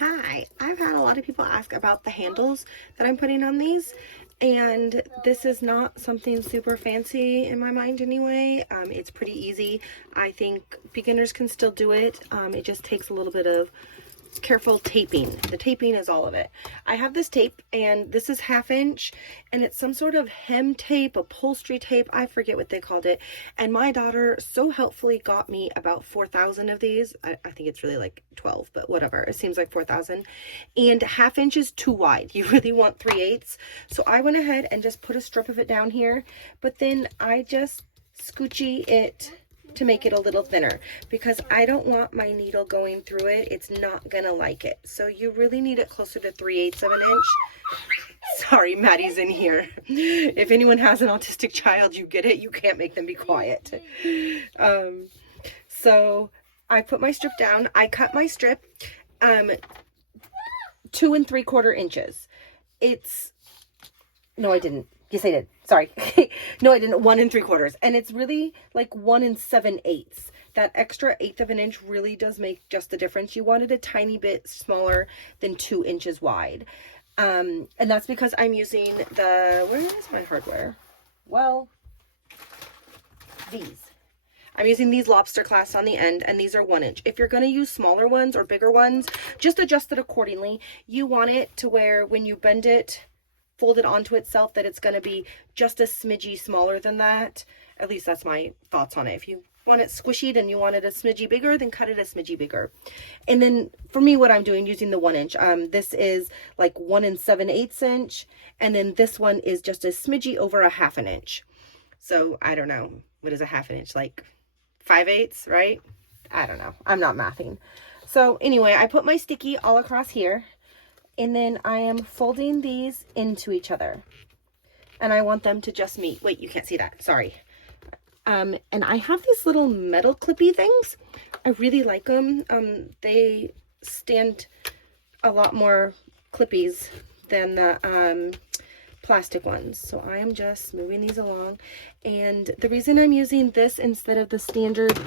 Hi, I've had a lot of people ask about the handles that I'm putting on these, and this is not something super fancy in my mind anyway. It's pretty easy. I think beginners can still do it. It just takes a little bit of careful taping. The taping is all of it. I have this tape, and this is 1/2 inch, and it's some sort of hem tape, upholstery tape. I forget what they called it. And my daughter so helpfully got me about 4,000 of these. I think it's really like 12, but whatever. It seems like 4,000. And 1/2 inch is too wide. You really want 3/8. So I went ahead and just put a strip of it down here, but then I just scoochy it to make it a little thinner because I don't want my needle going through it. It's not gonna like it. So you really need it closer to 3/8 of an inch. Sorry, Maddie's in here. If anyone has an autistic child, you get it. You can't make them be quiet. So I put my strip down. I cut my strip 2 3/4 inches. No, I didn't. Yes, I did. Sorry. No, I didn't. 1 3/4. And it's really like 1 7/8. That extra 1/8 of an inch really does make just the difference. You want it a tiny bit smaller than 2 inches wide. And that's because I'm using where is my hardware? Well, these. I'm using these lobster clasps on the end, and these are 1 inch. If you're going to use smaller ones or bigger ones, just adjust it accordingly. You want it to where when you bend it, fold it onto itself, that it's going to be just a smidgy smaller than that. At least that's my thoughts on it. If you want it squishy and you want it a smidgy bigger, then cut it a smidgy bigger. And then for me, what I'm doing using the 1 inch, this is like 1 7/8 inch, and then this one is just a smidgy over a 1/2 an inch. So I don't know, what is a 1/2 an inch, like 5/8, right? I don't know, I'm not mathing. So anyway, I put my sticky all across here, and then I am folding these into each other, and I want them to just meet. Wait, you can't see that, sorry. And I have these little metal clippy things. I really like them. They stand a lot more clippies than the plastic ones. So I am just moving these along. And the reason I'm using this instead of the standard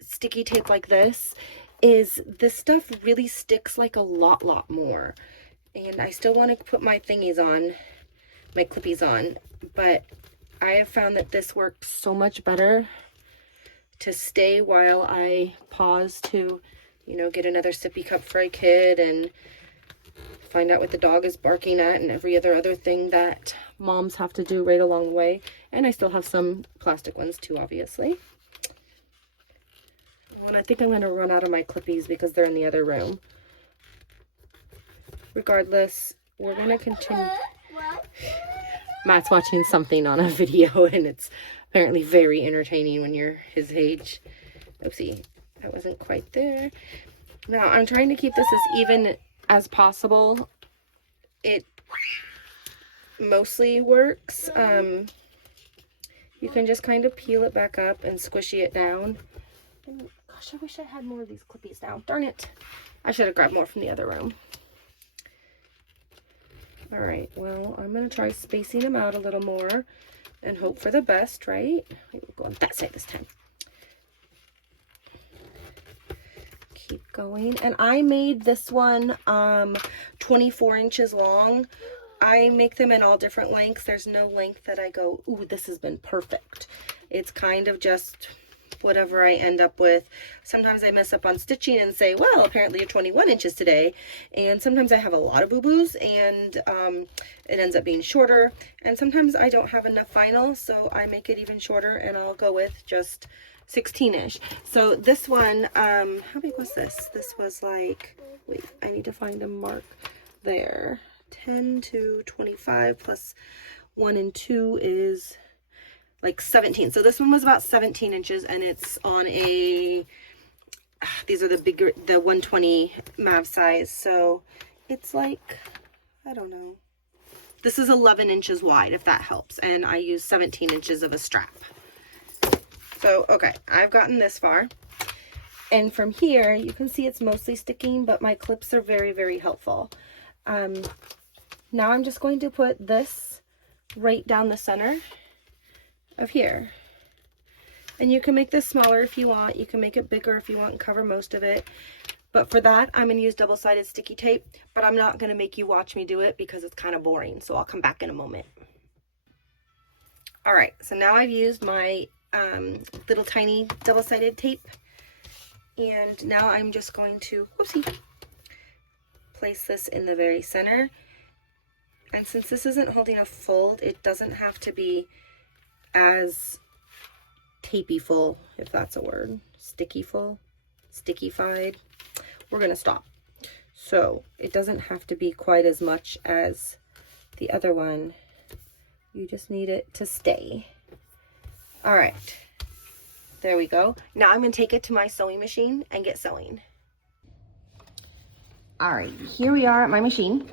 sticky tape like this is this stuff really sticks like a lot more. And I still want to put my thingies on, my clippies on, but I have found that this works so much better to stay while I pause to, you know, get another sippy cup for a kid and find out what the dog is barking at and every other thing that moms have to do right along the way. And I still have some plastic ones too, obviously. And I think I'm going to run out of my clippies because they're in the other room. Regardless, we're going to continue. Matt's watching something on a video, and it's apparently very entertaining when you're his age. Oopsie, that wasn't quite there. Now, I'm trying to keep this as even as possible. It mostly works. You can just kind of peel it back up and squishy it down. And gosh, I wish I had more of these clippies now. Darn it. I should have grabbed more from the other room. All right, well, I'm going to try spacing them out a little more and hope for the best, right? We'll go on that side this time. Keep going. And I made this one 24 inches long. I make them in all different lengths. There's no length that I go, ooh, this has been perfect. It's kind of just whatever I end up with. Sometimes I mess up on stitching and say, well, apparently you're 21 inches today. And sometimes I have a lot of boo-boos and it ends up being shorter. And sometimes I don't have enough vinyl, so I make it even shorter and I'll go with just 16-ish. So this one, how big was this? This was like, wait, I need to find a mark there. 10 to 25 plus 1 and 2 is like 17. So this one was about 17 inches, and it's on a, these are the bigger, the 120 MAV size. So it's like, I don't know. This is 11 inches wide, if that helps. And I use 17 inches of a strap. So, okay, I've gotten this far. And from here, you can see it's mostly sticking, but my clips are very helpful. Now I'm just going to put this right down the center of here. And you can make this smaller if you want. You can make it bigger if you want and cover most of it. But for that, I'm going to use double-sided sticky tape, but I'm not going to make you watch me do it because it's kind of boring. So I'll come back in a moment. All right, so now I've used my little tiny double-sided tape. And now I'm just going to, whoopsie, place this in the very center. And since this isn't holding a fold, it doesn't have to be as tapey full, if that's a word. Sticky full, sticky-fied. We're going to stop. So it doesn't have to be quite as much as the other one. You just need it to stay. All right. There we go. Now I'm going to take it to my sewing machine and get sewing. All right, here we are at my machine.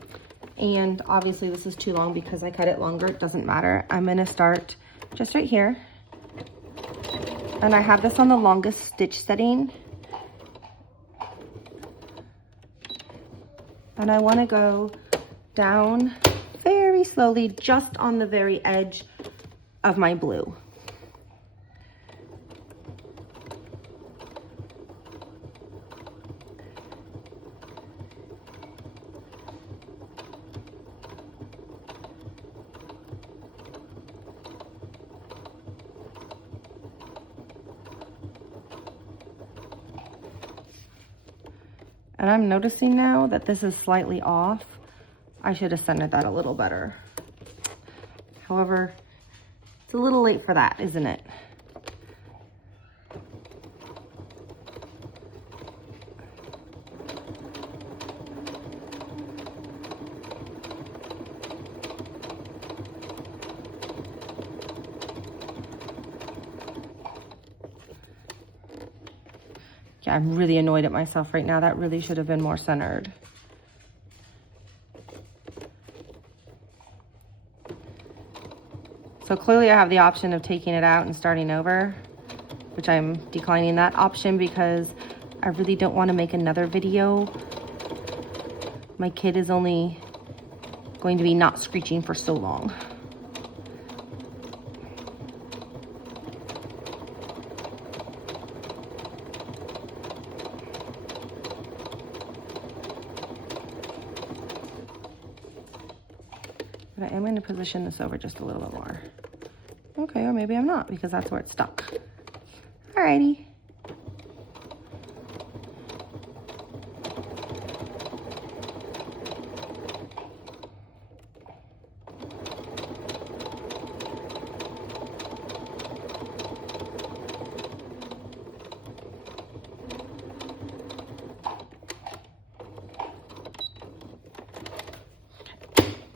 And obviously this is too long because I cut it longer. It doesn't matter. I'm going to start just right here. And I have this on the longest stitch setting. And I want to go down very slowly just on the very edge of my blue. And I'm noticing now that this is slightly off. I should have centered that a little better. However, it's a little late for that, isn't it? Yeah, I'm really annoyed at myself right now. That really should have been more centered. So clearly I have the option of taking it out and starting over, which I'm declining that option because I really don't want to make another video. My kid is only going to be not screeching for so long. But I am going to position this over just a little bit more. Okay, or maybe I'm not because that's where it's stuck. Alrighty.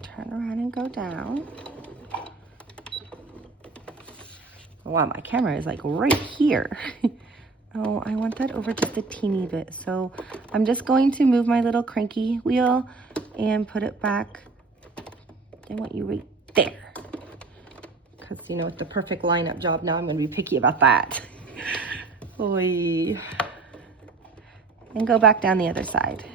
Turn around and go down. Wow, my camera is like right here. Oh, I want that over just a teeny bit. So I'm just going to move my little cranky wheel and put it back. I want you right there. Because, you know, it's the perfect lineup job. Now I'm going to be picky about that. Oy. And go back down the other side.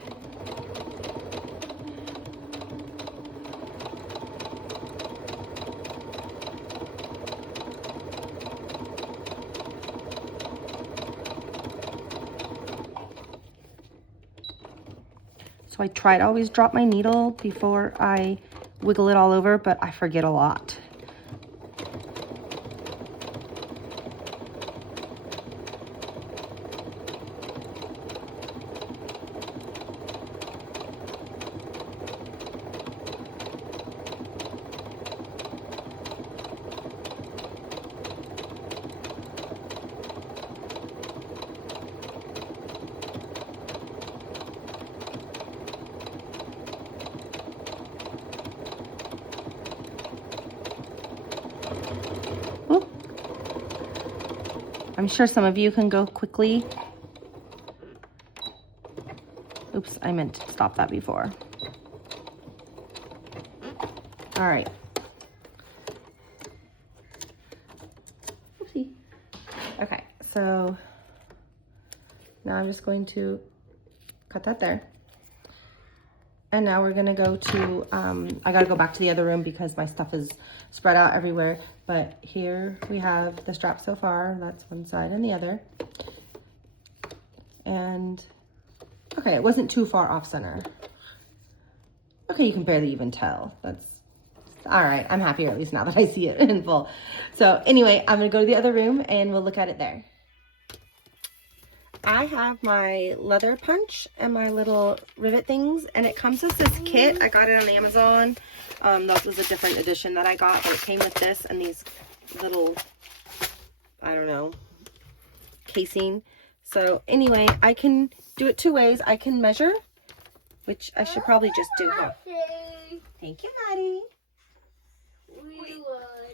So I try to always drop my needle before I wiggle it all over, but I forget a lot. I'm sure some of you can go quickly. Oops, I meant to stop that before. All right. Oopsie. Okay, so now I'm just going to cut that there. And now we're gonna go to, I gotta go back to the other room because my stuff is spread out everywhere. But here we have the strap so far. That's one side and the other. And Okay, it wasn't too far off center. Okay, you can barely even tell. That's all right. I'm happier at least now that I see it in full. So anyway, I'm gonna go to the other room and we'll look at it there. I have my leather punch and my little rivet things, and it comes with this kit. I got it on Amazon. That was a different edition that I got, but it came with this and these little, I don't know, casing. So anyway, I can do it 2 ways. I can measure, which I should probably just do. Thank you, Maddie.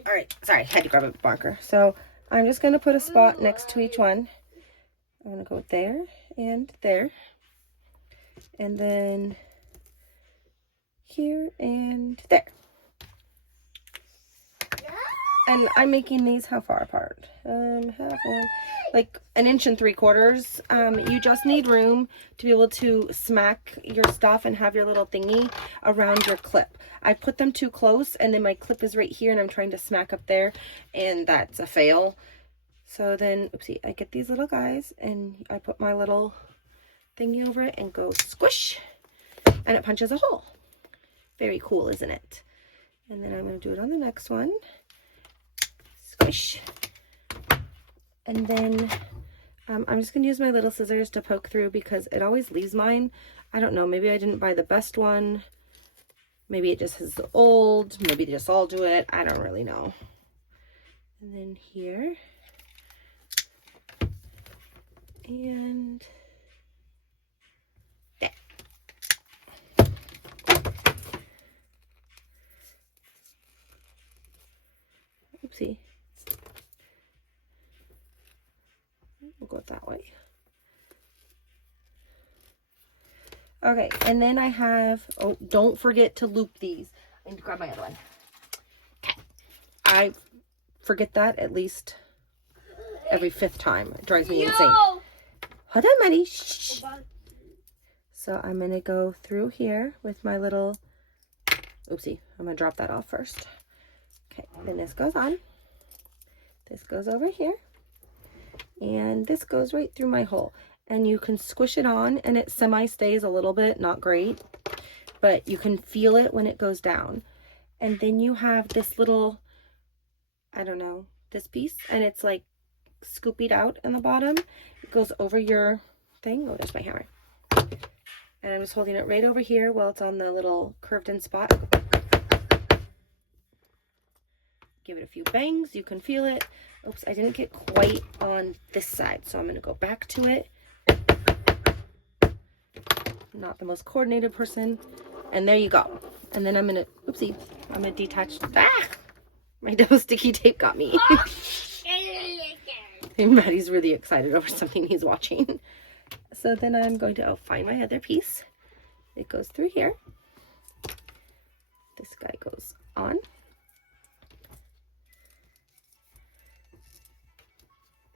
All right, sorry, I had to grab a marker. So I'm just going to put a spot next to each one. I'm going to go there and there. And then here and there. And I'm making these how far apart? Half one, like 1 3/4 inches. You just need room to be able to smack your stuff and have your little thingy around your clip. I put them too close and then my clip is right here and I'm trying to smack up there and that's a fail. So then, oopsie, I get these little guys and I put my little thingy over it and go squish and it punches a hole. Very cool, isn't it? And then I'm going to do it on the next one. Squish. And then I'm just going to use my little scissors to poke through because it always leaves mine. I don't know, maybe I didn't buy the best one. Maybe it just is old. Maybe they just all do it. I don't really know. And then here. And there. Oopsie. We'll go that way. Okay, and then I have, oh, don't forget to loop these. I need to grab my other one. Okay. I forget that at least every 5th time. It drives me insane. Hold on, Maddie. Shh. So I'm going to go through here with my little, oopsie, I'm going to drop that off first. Okay, then this goes on. This goes over here. And this goes right through my hole. And you can squish it on and it semi-stays a little bit, not great, but you can feel it when it goes down. And then you have this little, I don't know, this piece, and it's like scoopied out in the bottom. It goes over your thing. Oh, there's my hammer. And I'm just holding it right over here while it's on the little curved in spot. Give it a few bangs. You can feel it. Oops, I didn't get quite on this side, so I'm going to go back to it. Not the most coordinated person. And there you go. And then I'm going to, oopsie, I'm going to detach. Ah! My double sticky tape got me. And Maddie's really excited over something he's watching. So then I'm going to find my other piece. It goes through here. This guy goes on.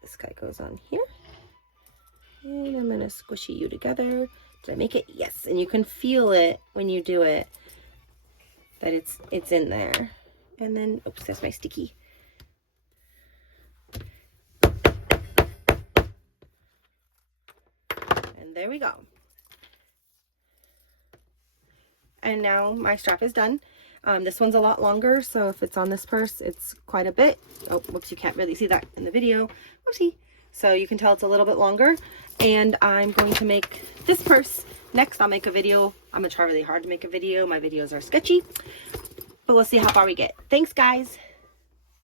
This guy goes on here. And I'm going to squishy you together. Did I make it? Yes. And you can feel it when you do it, that it's in there. And then, oops, that's my sticky. And there we go. And now my strap is done. This one's a lot longer, so if it's on this purse, it's quite a bit. Oh, whoops, you can't really see that in the video. Whoopsie. So you can tell it's a little bit longer. And I'm going to make this purse. Next, I'll make a video. I'm going to try really hard to make a video. My videos are sketchy. But we'll see how far we get. Thanks, guys.